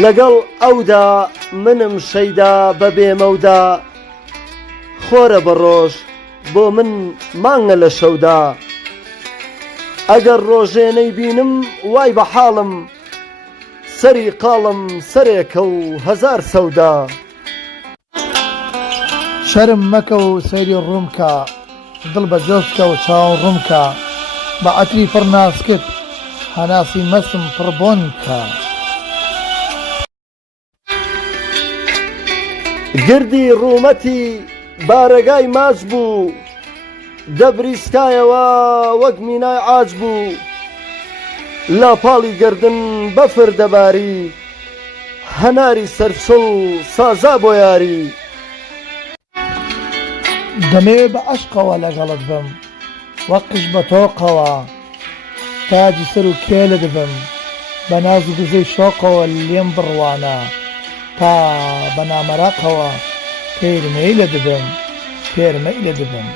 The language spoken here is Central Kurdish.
لەگەڵ ئەودا منم شەیدا بە بێمەودا، خۆرە بە ڕۆژ بۆ من مانگە لە شەودا. ئەگەر ڕۆژێنەی بینم وای بە حاڵم، سەری قاڵم سەرێکە و هەزار سەودا. شەرم مەکە و سەیری ڕوومکە، دڵ بە جۆستکە و چاو ڕوومکە، بە عەتری پڕ ناسکت هەناسی مەسم پڕ بۆنکە. گردی ڕوومەتی بارەگای ماچ بوو، دەبریسکایەوە وەک مینای عاج بوو. لاپاڵی گردن بەفر دەباری، هەناری سەرچڵ سازا بۆ یاری. دەمەوێ بە عەشقەوە لەگەڵت بم، وەک قژ بە تۆقەوە، تاجی سەر و کێلت بم، بە ناز و گزەی شۆقەوە لێم بڕوانە، تا بە نامەراقەوە پێرمەی لە دبم، پێرمەی لە دبم.